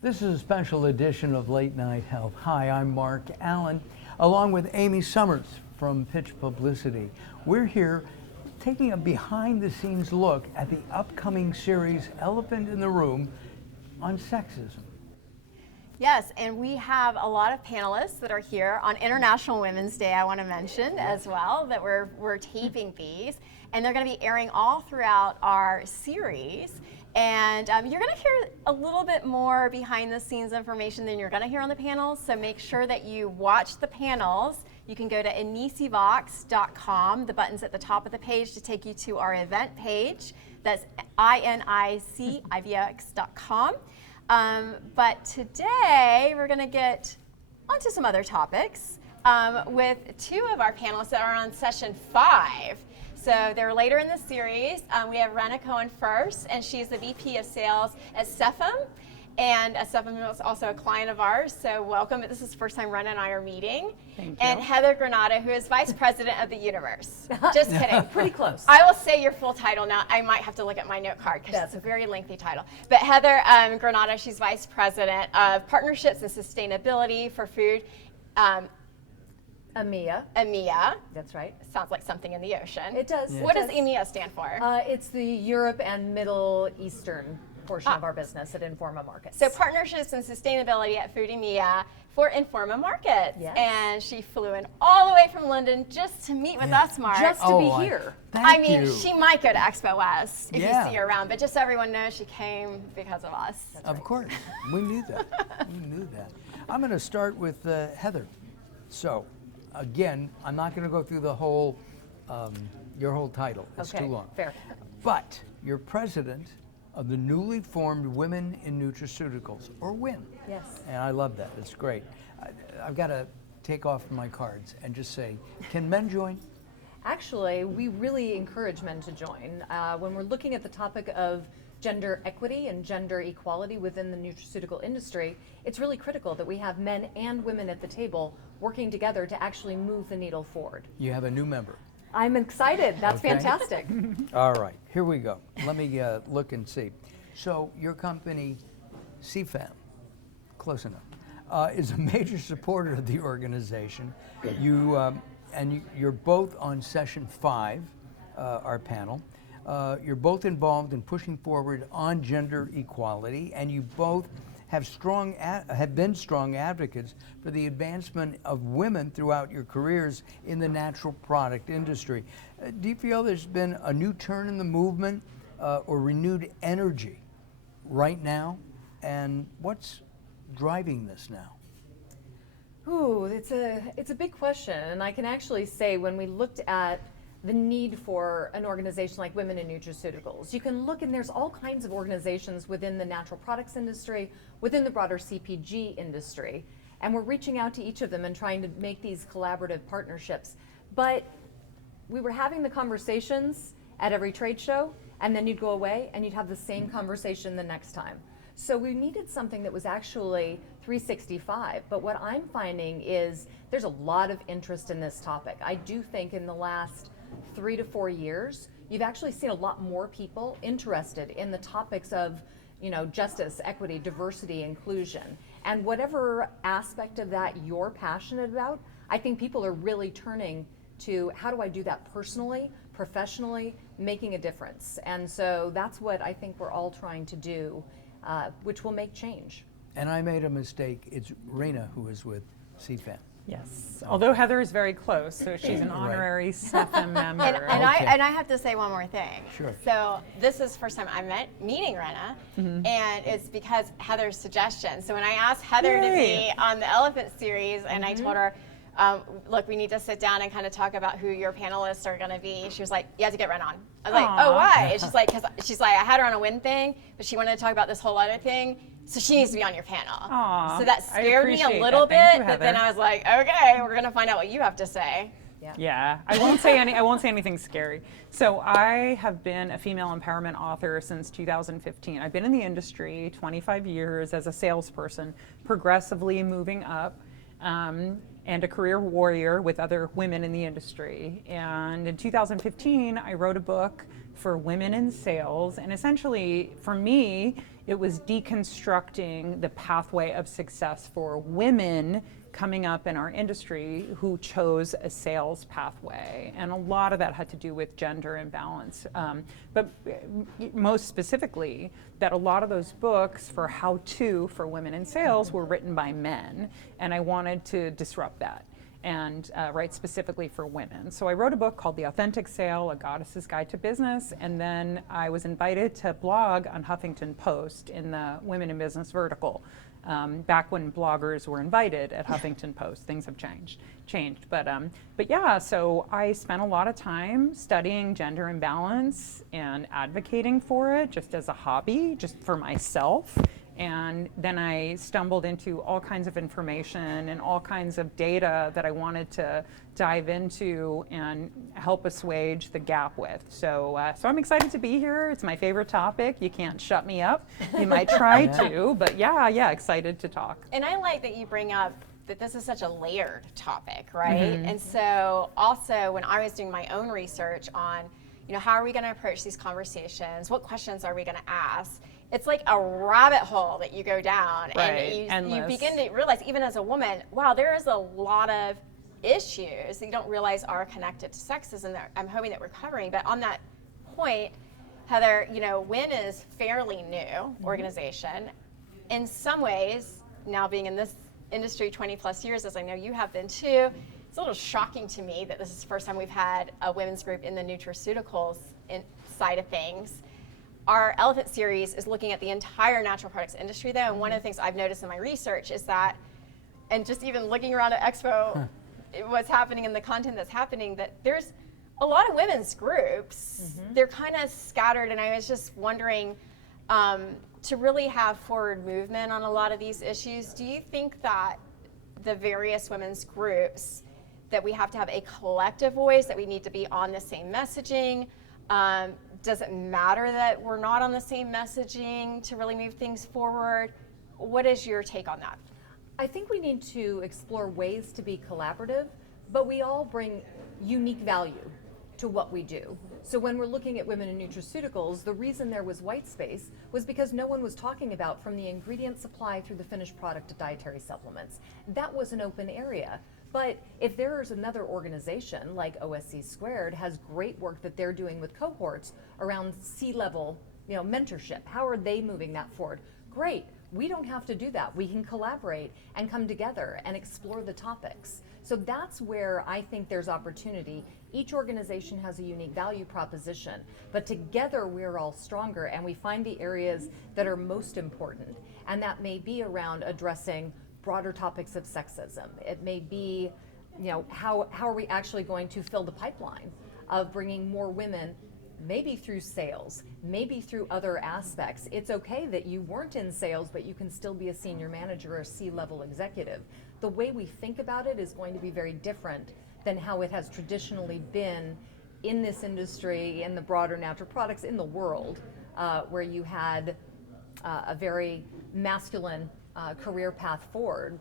This is a special edition of Late Night Health. Hi, I'm Mark Allen, along with Amy Summers from Pitch Publicity. We're here taking a behind-the-scenes look at the upcoming series Elephant in the Room on sexism. Yes, and we have a lot of panelists that are here on International Women's Day, I want to mention as well, that we're taping these. And they're going to be airing all throughout our series. And you're going to hear a little bit more behind the scenes information than you're going to hear on the panels. So make sure that you watch the panels. You can go to inicivox.com. The button's at the top of the page to take you to our event page. That's inicivx.com. But today we're going to get onto some other topics with two of our panelists that are on session 5. So they're later in the series. We have Rena Cohen first, and she's the VP of Sales at Cepham. And Cepham is also a client of ours, so welcome. This is the first time Rena and I are meeting. Thank you. And Heather Granata, who is Vice President of the Universe. Just kidding. Pretty close. I will say your full title now. I might have to look at my note card because it's a very lengthy title. But Heather Granata, she's Vice President of Partnerships and Sustainability for Food. EMEA. That's right. Sounds like something in the ocean. It does. Yeah. What does EMEA stand for? It's the Europe and Middle Eastern portion of our business at Informa Markets. So partnerships and sustainability at Food EMEA for Informa Markets. Yes. And she flew in all the way from London just to meet with us, Mark. Just to be here. I mean, she might go to Expo West if Yeah. you see her around, but just so everyone knows, she came because of us. Of course, we knew that. We knew that. I'm going to start with Heather. So, again, I'm not going to go through the whole, your whole title. It's too long. Fair. But you're president of the newly formed Women in Nutraceuticals, or WIN. Yes. And I love that. It's great. I've got to take off my cards and just say, can men join? Actually, we really encourage men to join. When we're looking at the topic of gender equity and gender equality within the nutraceutical industry, it's really critical that we have men and women at the table working together to actually move the needle forward. You have a new member. I'm excited. That's Okay. fantastic. All right, here we go. Let me look and see. So your company, CFAM, close enough, is a major supporter of the organization. You're both on session 5, our panel. You're both involved in pushing forward on gender equality, and you both have been strong advocates for the advancement of women throughout your careers in the natural product industry. Do you feel there's been a new turn in the movement or renewed energy right now? And what's driving this now? Ooh, it's a big question, and I can actually say when we looked at the need for an organization like Women in Nutraceuticals, you can look and there's all kinds of organizations within the natural products industry, within the broader CPG industry, and we're reaching out to each of them and trying to make these collaborative partnerships. But we were having the conversations at every trade show, and then you'd go away and you'd have the same conversation the next time. So we needed something that was actually 365, but what I'm finding is there's a lot of interest in this topic. I do think in the last 3 to 4 years, you've actually seen a lot more people interested in the topics of, justice, equity, diversity, inclusion, and whatever aspect of that you're passionate about. I think people are really turning to how do I do that personally, professionally, making a difference. And so that's what I think we're all trying to do, which will make change. And I made a mistake. It's Rena who is with CFAM. Yes, although Heather is very close, so she's an honorary Cepham member. And I have to say one more thing. Sure. So this is the first time I'm meeting Rena, and it's because Heather's suggestion. So when I asked Heather to be on the Elephant series, and I told her, look, we need to sit down and kind of talk about who your panelists are going to be. She was like, you have to get Rena on. I was like, oh, why? And she's like, I had her on a WIN thing, but she wanted to talk about this whole other thing. So she needs to be on your panel. Aww, so that scared me a little bit, but then I was like, okay, we're gonna find out what you have to say. Yeah, I won't say anything scary. So I have been a female empowerment author since 2015. I've been in the industry 25 years as a salesperson, progressively moving up, and a career warrior with other women in the industry. And in 2015, I wrote a book, for women in sales. And essentially, for me, it was deconstructing the pathway of success for women coming up in our industry who chose a sales pathway. And a lot of that had to do with gender imbalance. But most specifically, that a lot of those books for how-to for women in sales were written by men. And I wanted to disrupt that and write specifically for women. So I wrote a book called The Authentic Sale, A Goddess's Guide to Business, and then I was invited to blog on Huffington Post in the Women in Business vertical. Back when bloggers were invited at Huffington Post, things have changed. But yeah, so I spent a lot of time studying gender imbalance and advocating for it just as a hobby, just for myself. And then I stumbled into all kinds of information and all kinds of data that I wanted to dive into and help assuage the gap with. So I'm excited to be here. It's my favorite topic. You can't shut me up. You might try to, but yeah, excited to talk. And I like that you bring up that this is such a layered topic, right? And so also when I was doing my own research on, how are we going to approach these conversations? What questions are we going to ask? It's like a rabbit hole that you go down, right. and you begin to realize, even as a woman, wow, there is a lot of issues that you don't realize are connected to sexism that I'm hoping that we're covering. But on that point, Heather, WIN is fairly new organization. In some ways, now being in this industry 20 plus years, as I know you have been too, it's a little shocking to me that this is the first time we've had a women's group in the nutraceuticals side of things. Our Elephant series is looking at the entire natural products industry, though, and one of the things I've noticed in my research is that, and just even looking around at Expo, what's happening in the content that's happening, that there's a lot of women's groups. They're kind of scattered, and I was just wondering, to really have forward movement on a lot of these issues, do you think that the various women's groups, that we have to have a collective voice, that we need to be on the same messaging? Does it matter that we're not on the same messaging to really move things forward? What is your take on that? I think we need to explore ways to be collaborative, but we all bring unique value to what we do. So when we're looking at women in nutraceuticals, the reason there was white space was because no one was talking about from the ingredient supply through the finished product to dietary supplements. That was an open area. But if there is another organization like OSC Squared has great work that they're doing with cohorts around C-level, mentorship, how are they moving that forward? Great. We don't have to do that. We can collaborate and come together and explore the topics. So that's where I think there's opportunity. Each organization has a unique value proposition, but together we're all stronger and we find the areas that are most important. And that may be around addressing broader topics of sexism. It may be, how are we actually going to fill the pipeline of bringing more women, maybe through sales, maybe through other aspects. It's okay that you weren't in sales, but you can still be a senior manager or a C-level executive. The way we think about it is going to be very different than how it has traditionally been in this industry, in the broader natural products, in the world, where you had a very masculine career path forward.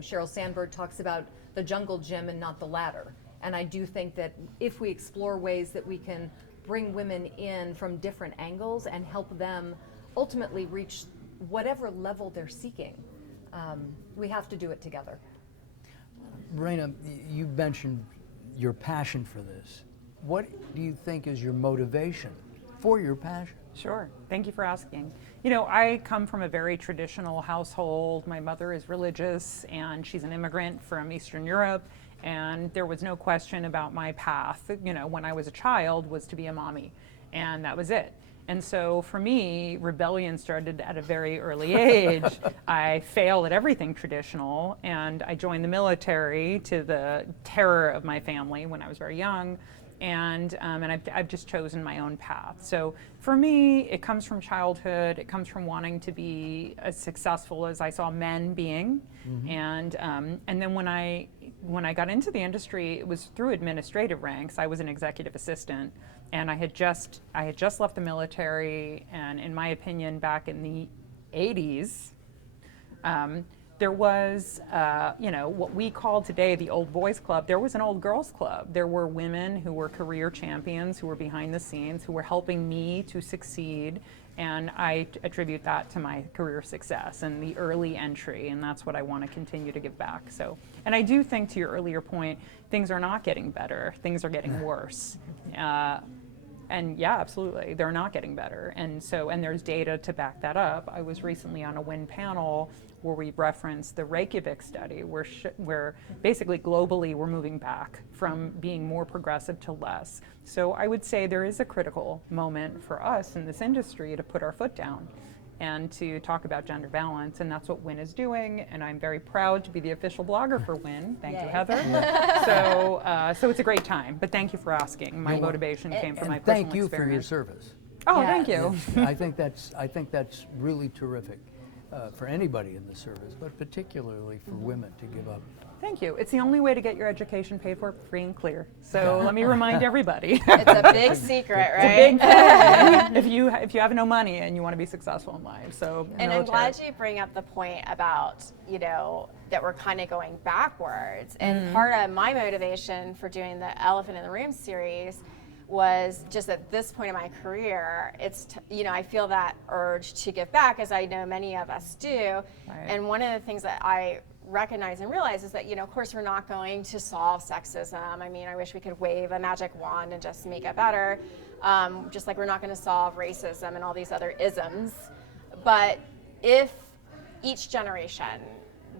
Sheryl Sandberg talks about the jungle gym and not the ladder. And I do think that if we explore ways that we can bring women in from different angles and help them ultimately reach whatever level they're seeking, we have to do it together. Rena, you mentioned your passion for this. What do you think is your motivation for your passion? Sure. Thank you for asking. I come from a very traditional household. My mother is religious, and she's an immigrant from Eastern Europe, and there was no question about my path, when I was a child, was to be a mommy, and that was it. And so for me, rebellion started at a very early age. I failed at everything traditional, and I joined the military to the terror of my family when I was very young. And I've just chosen my own path. So for me, it comes from childhood. It comes from wanting to be as successful as I saw men being. And then when I got into the industry, it was through administrative ranks. I was an executive assistant, and I had just left the military. And in my opinion, back in the 80s, there was, what we call today the old boys club. There was an old girls club. There were women who were career champions, who were behind the scenes, who were helping me to succeed. And I attribute that to my career success and the early entry, and that's what I want to continue to give back. So, and I do think, to your earlier point, things are not getting better. Things are getting worse. And yeah, absolutely, they're not getting better. And there's data to back that up. I was recently on a WIN panel where we referenced the Reykjavik study, where basically globally we're moving back from being more progressive to less. So I would say there is a critical moment for us in this industry to put our foot down and to talk about gender balance, and that's what WIN is doing, and I'm very proud to be the official blogger for WIN. Thank you, Heather. So it's a great time, but thank you for asking. My motivation came from my personal Thank you for your experience. service. Oh, Yes. thank you. I think that's really terrific for anybody in the service, but particularly for women to give up. Thank you. It's the only way to get your education paid for free and clear. So let me remind everybody. It's a big secret, right? Big thing if you have no money and you want to be successful in life. So And I'm military. glad you bring up the point about, that we're kind of going backwards. And part of my motivation for doing the Elephant in the Room series was just at this point in my career, I feel that urge to give back, as I know many of us do. Right. And one of the things that I recognize and realize is that, of course, we're not going to solve sexism. I mean, I wish we could wave a magic wand and just make it better. Just like we're not going to solve racism and all these other isms. But if each generation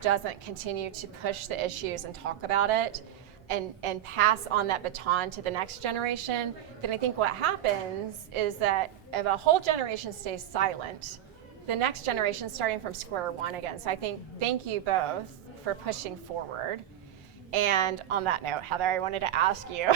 doesn't continue to push the issues and talk about it and pass on that baton to the next generation, then I think what happens is that if a whole generation stays silent, the next generation starting from square one again. So I think thank you both for pushing forward. And on that note, Heather, I wanted to ask you,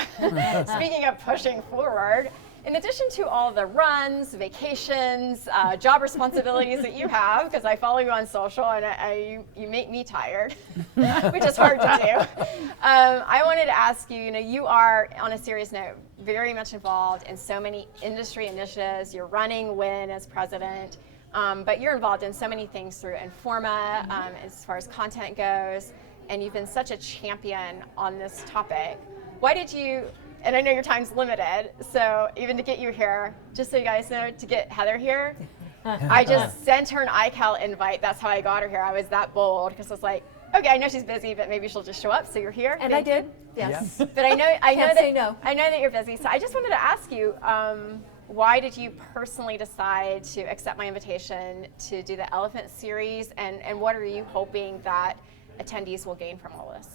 speaking of pushing forward, in addition to all the runs, vacations, job responsibilities that you have, because I follow you on social and you make me tired, which is hard to do. I wanted to ask you, you are, on a serious note, very much involved in so many industry initiatives. You're running WIN as president. But you're involved in so many things through Informa, as far as content goes, and you've been such a champion on this topic. Why did you, and I know your time's limited, so even to get you here, just so you guys know, to get Heather here, I just sent her an iCal invite. That's how I got her here. I was that bold, because I was like, okay, I know she's busy, but maybe she'll just show up, so you're here. And I did, yes. Yeah. But I know Can't say no. I know that you're busy, so I just wanted to ask you, why did you personally decide to accept my invitation to do the Elephant series, and what are you hoping that attendees will gain from all this?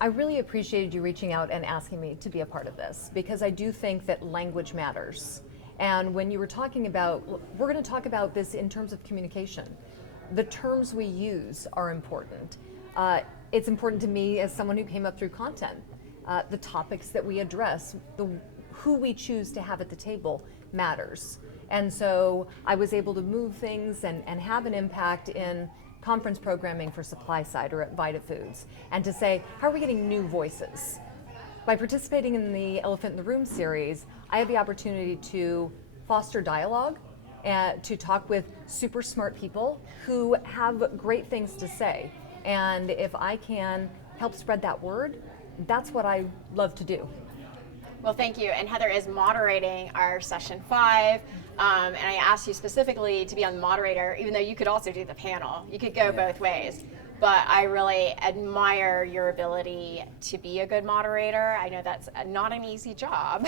I really appreciated you reaching out and asking me to be a part of this, because I do think that language matters. And when you were talking about, we're going to talk about this in terms of communication. The terms we use are important. It's important to me as someone who came up through content. The topics that we address, who we choose to have at the table matters. And so I was able to move things and have an impact in conference programming for Supply Side or at Vita Foods, and to say, how are we getting new voices? By participating in the Elephant in the Room series, I had the opportunity to foster dialogue and to talk with super smart people who have great things to say. And if I can help spread that word, that's what I love to do. Well, thank you. And Heather is moderating our session 5. And I asked you specifically to be on the moderator, even though you could also do the panel. You could go both ways. But I really admire your ability to be a good moderator. I know that's not an easy job,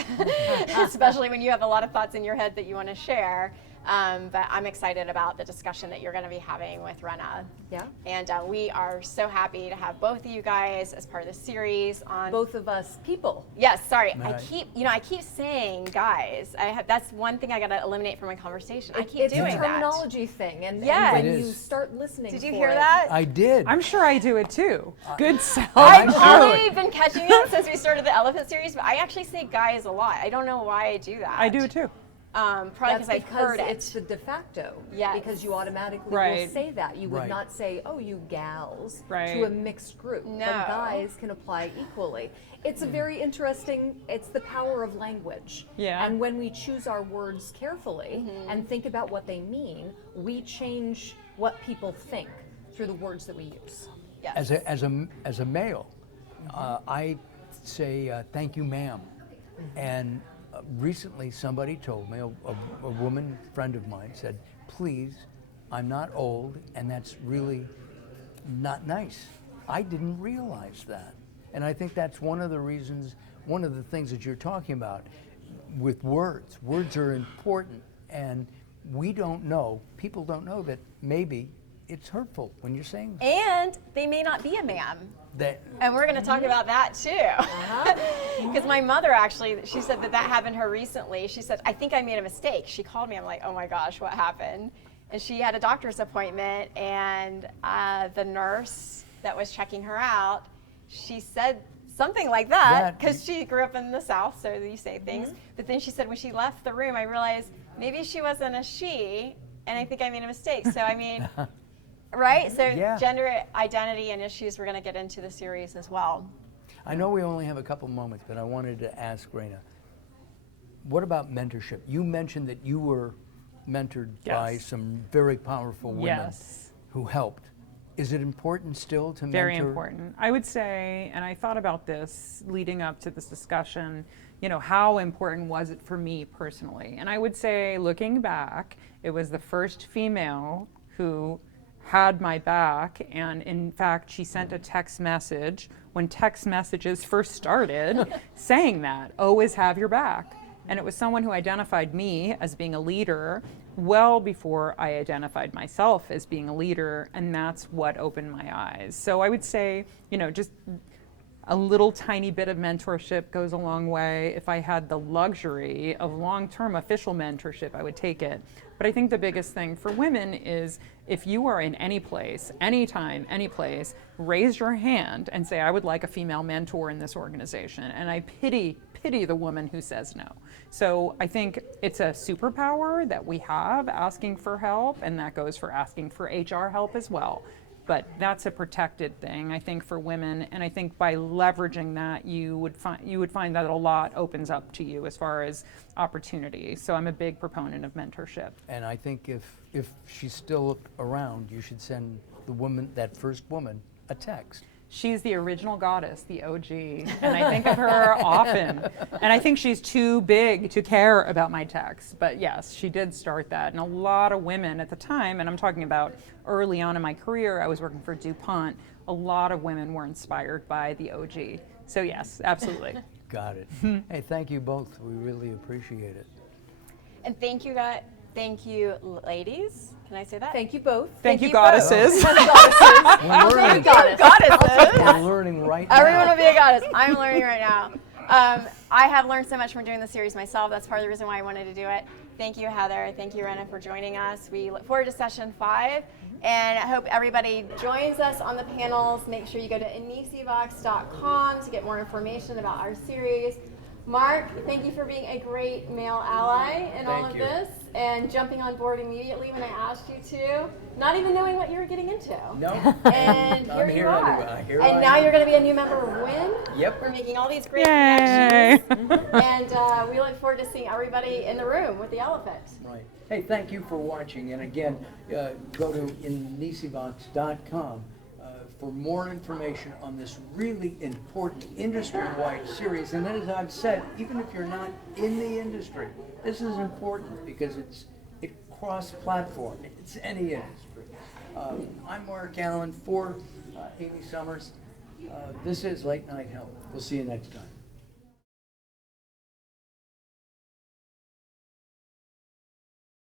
especially when you have a lot of thoughts in your head that you want to share. But I'm excited about the discussion that you're going to be having with Rena. Yeah. And we are so happy to have both of you guys as part of the series on Both of us people. Yes, sorry. Right. I keep saying guys. That's one thing I got to eliminate from my conversation. I keep It's doing a that. terminology thing, and Yes. when It you is. start listening Did you for hear it- that? I did. I'm sure I do it too. Good self. I've sure. really been catching it since we started the Elephant series, but I actually say guys a lot. I don't know why I do that. I do it too. Probably That's because I've heard it. it's the de facto. Yes. Because you automatically will Right. say that. You would Right. not say, oh, you gals, Right. to a mixed group. No. But guys can apply equally. It's a very interesting, it's the power of language. Yeah. And when we choose our words carefully and think about what they mean, we change what people think. through the words that we use. Yes. As a male, I say thank you, ma'am. And recently, somebody told me, a woman friend of mine said, "Please, I'm not old, and that's really not nice." I didn't realize that, and I think that's one of the reasons, one of the things that you're talking about with words. Words are important, and we don't know. People don't know that maybe it's hurtful when you're saying And they may not be a ma'am. that. And we're going to talk about that too. Because my mother actually, she said that happened to her recently. She said, "I think I made a mistake." She called me. I'm like, "Oh my gosh, what happened?" And she had a doctor's appointment, and the nurse that was checking her out, she said something like that, because she grew up in the South, so you say things. But then she said when she left the room, I realized maybe she wasn't a she, and I think I made a mistake. So I mean, right? So Yeah. gender identity and issues we're going to get into the series as well. I know we only have a couple moments, but I wanted to ask Rena, what about mentorship? You mentioned that you were mentored by Yes. some very powerful women Yes. who helped. Is it important still to mentor? Very important. I would say, and I thought about this leading up to this discussion, how important was it for me personally? And I would say, looking back, it was the first female who had my back, and in fact, she sent a text message when text messages first started saying that, "Always have your back." And it was someone who identified me as being a leader well before I identified myself as being a leader, and that's what opened my eyes. So I would say, just a little tiny bit of mentorship goes a long way. If I had the luxury of long-term official mentorship, I would take it. But I think the biggest thing for women is if you are in any place, anytime, any place, raise your hand and say, "I would like a female mentor in this organization." And I pity the woman who says no. So I think it's a superpower that we have, asking for help, and that goes for asking for HR help as well. But that's a protected thing, I think, for women, and I think by leveraging that, you would find that a lot opens up to you as far as opportunity. So I'm a big proponent of mentorship. And I think if she's still around, you should send that first woman, a text. She's the original goddess, the OG, and I think of her often. And I think she's too big to care about my texts. But yes, she did start that. And a lot of women at the time, and I'm talking about early on in my career, I was working for DuPont, a lot of women were inspired by the OG. So yes, absolutely. Got it. Hey, thank you both. We really appreciate it. And thank you, guys. Thank you, ladies. Can I say that? Thank you both. Thank you, both. goddesses. We're learning, Goddesses. we're learning right now. Everyone will be a goddess. I'm learning right now. I have learned so much from doing the series myself. That's part of the reason why I wanted to do it. Thank you, Heather. Thank you, Rena, for joining us. We look forward to session 5. And I hope everybody joins us on the panels. Make sure you go to inisivox.com to get more information about our series. Mark, thank you for being a great male ally in all of this and jumping on board immediately when I asked you to, not even knowing what you were getting into. No. And I'm here you are. I And now you're going to be a new member of WIN. Yep. We're making all these great Yay. connections. And we look forward to seeing everybody in the room with the elephant. Right. Hey, thank you for watching. And again, go to inisivox.com for more information on this really important industry-wide series. And as I've said, even if you're not in the industry, this is important because it's cross-platform. It's any industry. I'm Mark Allen for Amy Summers. This is Late Night Health. We'll see you next time.